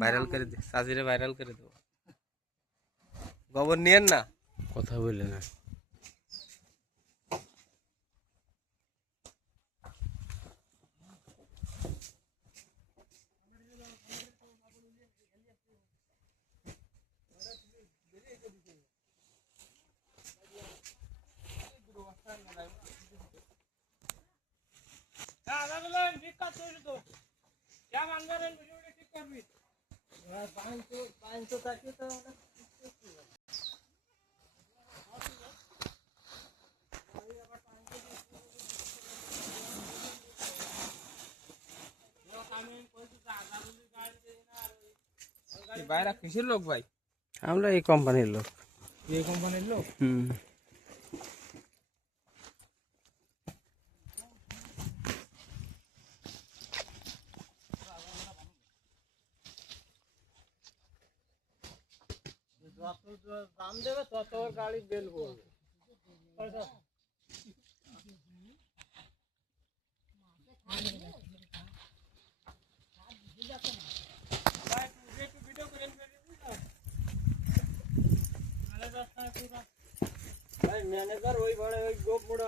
Viral করে দে চাষিরে viral করে দেবো গোবর নিয়েন না কথা বলে না বাইরা কিসের লোক ভাই? আমরা এই কোম্পানির লোক। এই কোম্পানির লোক? হুম। যত দাম দেবে তত গাড়ি বেল বলবে ম্যানেজার ওই ভাড়া ওই গোপ মোড়া